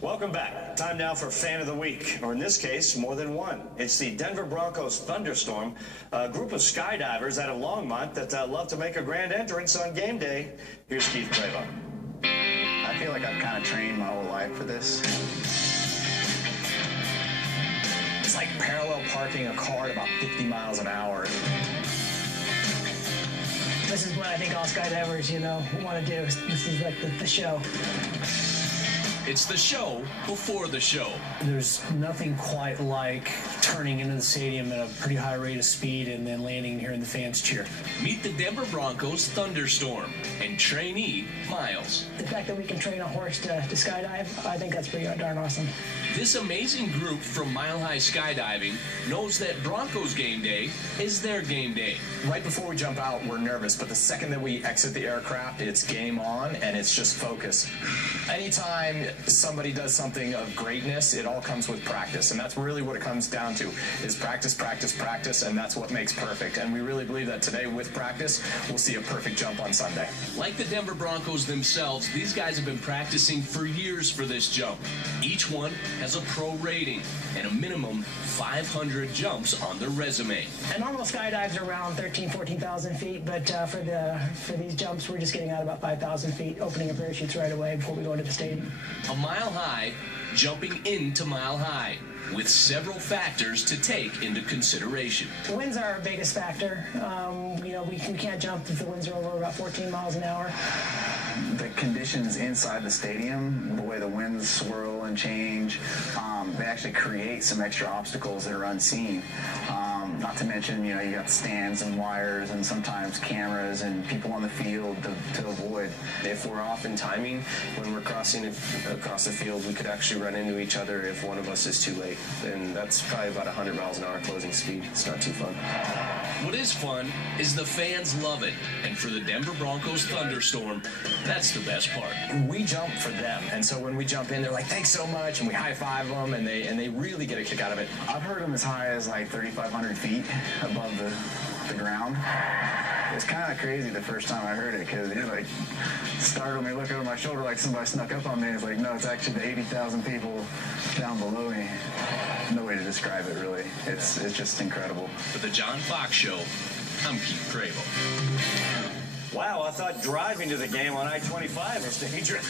Welcome back. Time now for Fan of the Week, or in this case, more than one. It's the Denver Broncos Thunderstorm, a group of skydivers out of Longmont that love to make a grand entrance on game day. Here's Keith Prevost. I feel like I've kind of trained my whole life for this. It's like parallel parking a car at about 50 miles an hour. This is what I think all skydivers, want to do. This is like the show. It's the show before the show. There's nothing quite like turning into the stadium at a pretty high rate of speed and then landing here and the fans cheer. Meet the Denver Broncos Thunderstorm and trainee Miles. The fact that we can train a horse to skydive, I think that's pretty darn awesome. This amazing group from Mile High Skydiving knows that Broncos game day is their game day. Right before we jump out, we're nervous, but the second that we exit the aircraft, it's game on and it's just focus. Anytime somebody does something of greatness, it all comes with practice, and that's really what it comes down to, is practice, practice, practice, and that's what makes perfect. And we really believe that today, with practice, we'll see a perfect jump on Sunday. Like the Denver Broncos themselves, these guys have been practicing for years for this jump. Each one has a pro rating and a minimum 500 jumps on their resume. A normal skydives are around 13,000, 14,000 feet, but for these jumps, we're just getting out about 5,000 feet, opening up parachutes right away before we go into the stadium. A mile high, jumping into mile high, with several factors to take into consideration. The winds are our biggest factor. We can't jump if the winds are over about 14 miles an hour. The conditions inside the stadium, the way the winds swirl and change, they actually create some extra obstacles that are unseen. Not to mention, you got stands and wires and sometimes cameras and people on the field to avoid. If we're off in timing, when we're crossing across the field, we could actually run into each other if one of us is too late. And that's probably about 100 miles an hour closing speed. It's not too fun. What is fun is the fans love it. And for the Denver Broncos Thunderstorm, that's the best part. We jump for them, and so when we jump in, they're like, thanks so much, and we high-five them, and they really get a kick out of it. I've heard them as high as like 3,500 feet above the ground. It was kind of crazy the first time I heard it, because it like startled me, look over my shoulder like somebody snuck up on me. It's like, no, it's actually the 80,000 people down below me. No way to describe it, really. It's just incredible. For the John Fox Show, I'm Keith Prevost. Wow, I thought driving to the game on I-25 was dangerous.